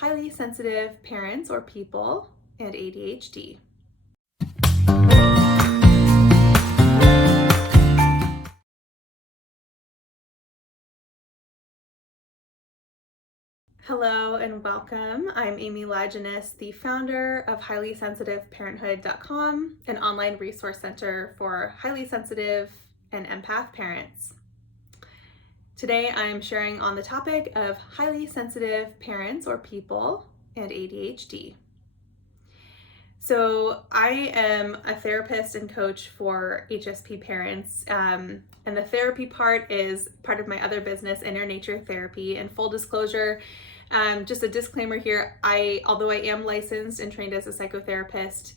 highly sensitive parents or people and ADHD. Hello and welcome. I'm Amy Lajeunesse, the founder of highlysensitiveparenthood.com, an online resource center for highly sensitive and empath parents. Today I'm sharing on the topic of highly sensitive parents or people and ADHD. So I am a therapist and coach for HSP parents, and the therapy part is part of my other business, Inner Nature Therapy. And full disclosure, just a disclaimer here, although I am licensed and trained as a psychotherapist,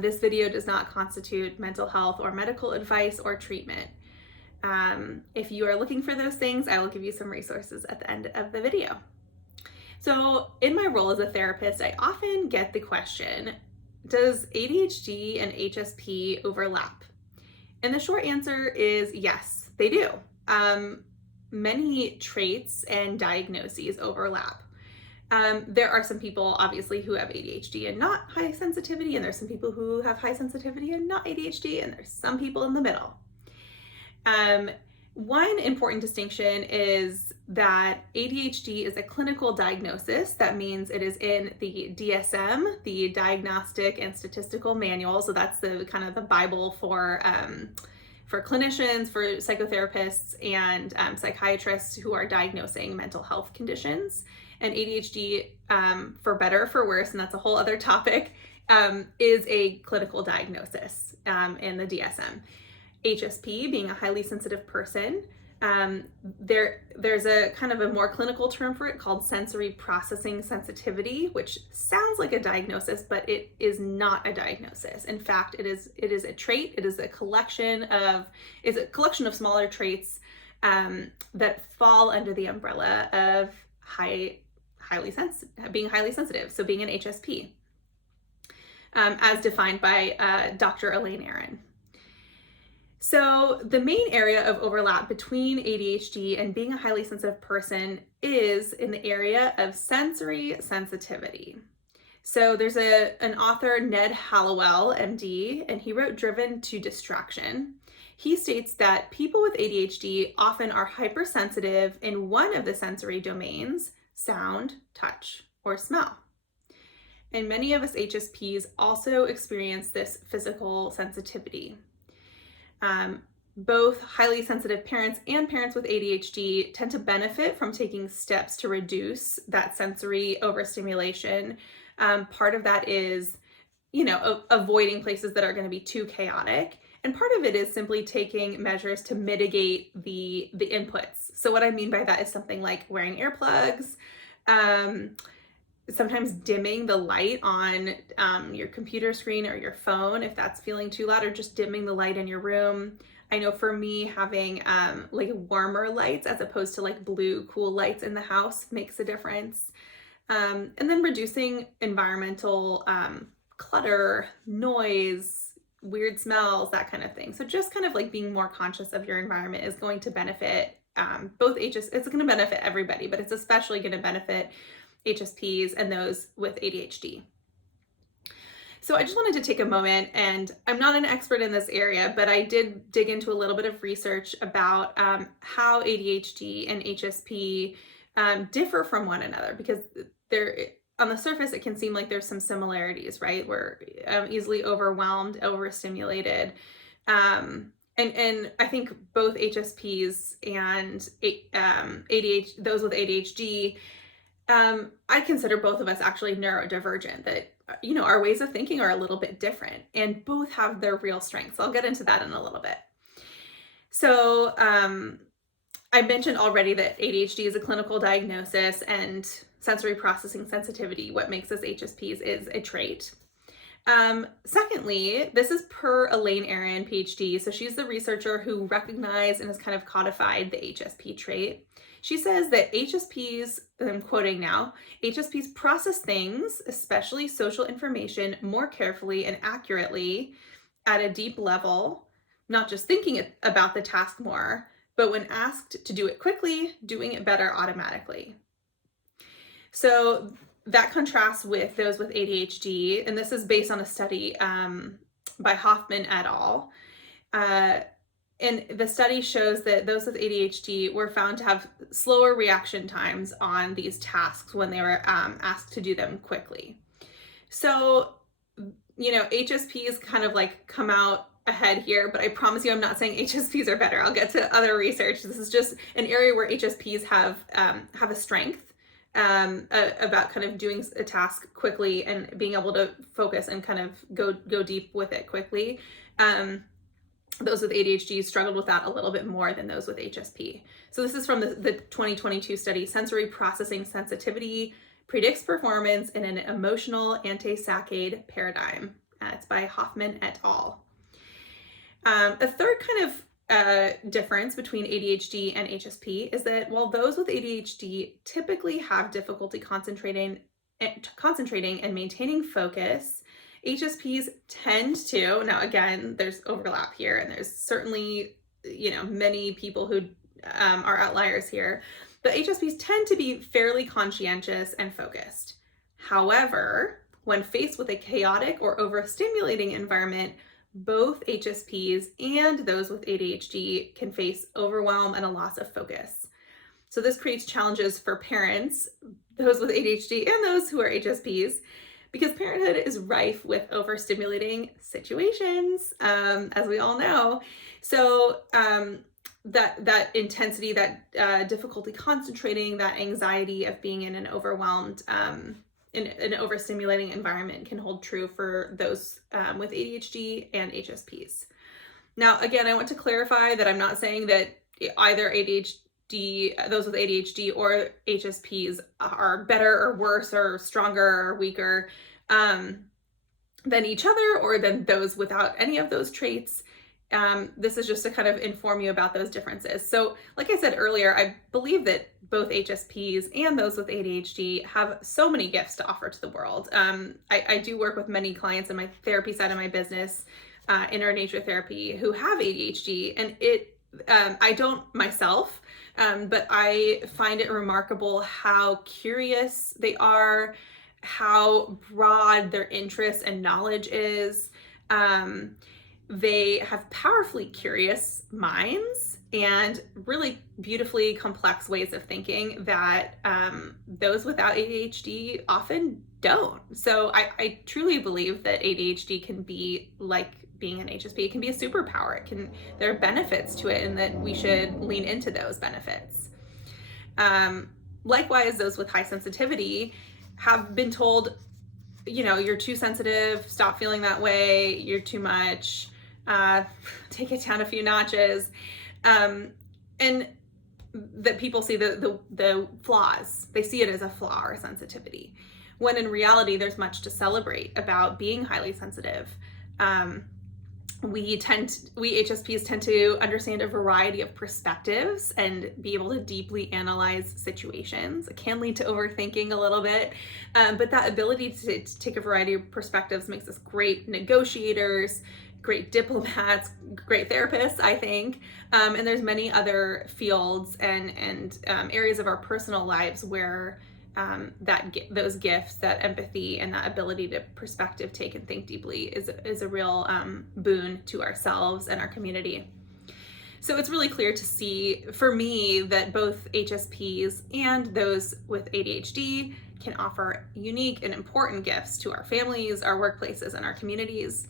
this video does not constitute mental health or medical advice or treatment. If you are looking for those things, I will give you some resources at the end of the video. So in my role as a therapist, I often get the question, does ADHD and HSP overlap? And the short answer is yes, they do. Many traits and diagnoses overlap. There are some people obviously who have ADHD and not high sensitivity, and there's some people who have high sensitivity and not ADHD, and there's some people in the middle. One important distinction is that ADHD is a clinical diagnosis. That means it is in the DSM, the Diagnostic and Statistical Manual. So that's the kind of the Bible for clinicians, for psychotherapists, and psychiatrists who are diagnosing mental health conditions. And ADHD, for better or for worse, and that's a whole other topic, is a clinical diagnosis in the DSM. HSP, being a highly sensitive person, there's a kind of a more clinical term for it called sensory processing sensitivity, which sounds like a diagnosis, but it is not a diagnosis. In fact, it is a trait. It is a collection of smaller traits that fall under the umbrella of being highly sensitive. So being an HSP, as defined by Dr. Elaine Aron. So the main area of overlap between ADHD and being a highly sensitive person is in the area of sensory sensitivity. So there's an author, Ned Hallowell, MD, and he wrote Driven to Distraction. He states that people with ADHD often are hypersensitive in one of the sensory domains, sound, touch, or smell. And many of us HSPs also experience this physical sensitivity. Both highly sensitive parents and parents with ADHD tend to benefit from taking steps to reduce that sensory overstimulation. Part of that is, avoiding places that are going to be too chaotic. And part of it is simply taking measures to mitigate the inputs. So what I mean by that is something like wearing earplugs, sometimes dimming the light on your computer screen or your phone if that's feeling too loud, or just dimming the light in your room. I know for me, having like warmer lights as opposed to like blue cool lights in the house makes a difference. And then reducing environmental clutter, noise, weird smells, that kind of thing. So just kind of like being more conscious of your environment is going to benefit it's going to benefit everybody, but it's especially going to benefit HSPs and those with ADHD. So I just wanted to take a moment, and I'm not an expert in this area, but I did dig into a little bit of research about how ADHD and HSP differ from one another, because on the surface it can seem like there's some similarities, right? We're easily overwhelmed, overstimulated, and I think both HSPs and those with ADHD, I consider both of us actually neurodivergent, that, our ways of thinking are a little bit different, and both have their real strengths. I'll get into that in a little bit. So I mentioned already that ADHD is a clinical diagnosis, and sensory processing sensitivity, what makes us HSPs, is a trait. Secondly, this is per Elaine Aron, PhD. So she's the researcher who recognized and has kind of codified the HSP trait. She says that HSPs, I'm quoting now, HSPs process things, especially social information, more carefully and accurately at a deep level, not just thinking about the task more, but when asked to do it quickly, doing it better automatically. So that contrasts with those with ADHD, and this is based on a study by Hoffman et al. And the study shows that those with ADHD were found to have slower reaction times on these tasks when they were asked to do them quickly. So, HSPs kind of like come out ahead here, but I promise you I'm not saying HSPs are better. I'll get to other research. This is just an area where HSPs have a strength about kind of doing a task quickly and being able to focus and kind of go deep with it quickly. Those with ADHD struggled with that a little bit more than those with HSP. So this is from the 2022 study, Sensory Processing Sensitivity Predicts Performance in an Emotional Anti-Saccade Paradigm. It's by Hoffman et al. A third kind of difference between ADHD and HSP is that while those with ADHD typically have difficulty concentrating and maintaining focus, HSPs tend to, now again, there's overlap here, and there's certainly, many people who are outliers here, but HSPs tend to be fairly conscientious and focused. However, when faced with a chaotic or overstimulating environment, both HSPs and those with ADHD can face overwhelm and a loss of focus. So this creates challenges for parents, those with ADHD and those who are HSPs, because parenthood is rife with overstimulating situations, as we all know. So that intensity, that difficulty concentrating, that anxiety of being in an overwhelmed, in an overstimulating environment can hold true for those with ADHD and HSPs. Now, again, I want to clarify that I'm not saying that either those with ADHD or HSPs are better or worse or stronger or weaker than each other or than those without any of those traits. This is just to kind of inform you about those differences. So like I said earlier, I believe that both HSPs and those with ADHD have so many gifts to offer to the world. I do work with many clients in my therapy side of my business, inner nature therapy, who have ADHD, and I don't myself, but I find it remarkable how curious they are, how broad their interest and knowledge is. They have powerfully curious minds and really beautifully complex ways of thinking that those without ADHD often don't. So I truly believe that ADHD can be like being an HSP. It can be a superpower. There are benefits to it, and that we should lean into those benefits. Likewise, those with high sensitivity have been told, you're too sensitive, stop feeling that way, you're too much, take it down a few notches. And that people see the flaws. They see it as a flaw or sensitivity, when in reality, there's much to celebrate about being highly sensitive. We HSPs tend to understand a variety of perspectives and be able to deeply analyze situations. It can lead to overthinking a little bit, but that ability to take a variety of perspectives makes us great negotiators, great diplomats, great therapists, I think. And there's many other fields and areas of our personal lives where those gifts, that empathy and that ability to perspective take and think deeply is a real boon to ourselves and our community. So it's really clear to see for me that both HSPs and those with ADHD can offer unique and important gifts to our families, our workplaces, and our communities.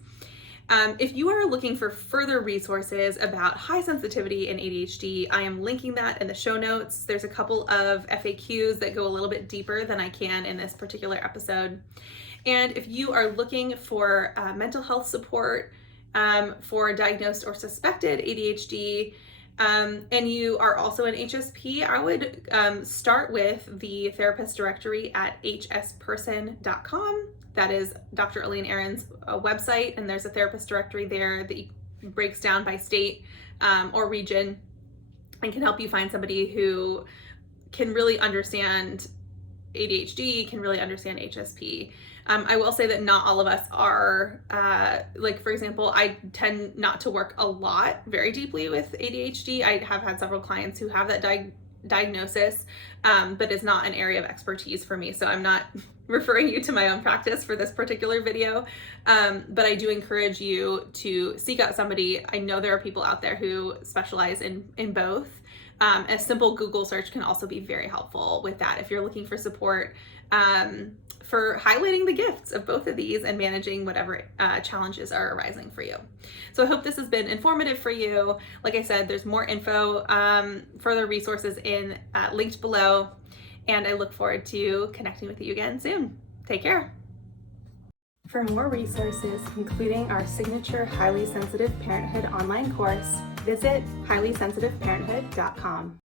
If you are looking for further resources about high sensitivity and ADHD, I am linking that in the show notes. There's a couple of FAQs that go a little bit deeper than I can in this particular episode. And if you are looking for mental health support for diagnosed or suspected ADHD, and you are also an HSP, I would start with the therapist directory at hsperson.com. That is Dr. Elaine Aaron's website, and there's a therapist directory there that breaks down by state or region and can help you find somebody who can really understand ADHD, can really understand HSP. I will say that not all of us are, for example, I tend not to work a lot very deeply with ADHD. I have had several clients who have that diagnosis, but it's not an area of expertise for me. So I'm not referring you to my own practice for this particular video, but I do encourage you to seek out somebody. I know there are people out there who specialize in both. A simple Google search can also be very helpful with that if you're looking for support for highlighting the gifts of both of these and managing whatever challenges are arising for you. So I hope this has been informative for you. Like I said, there's more info, further resources linked below, and I look forward to connecting with you again soon. Take care. For more resources, including our signature Highly Sensitive Parenthood online course, visit highlysensitiveparenthood.com.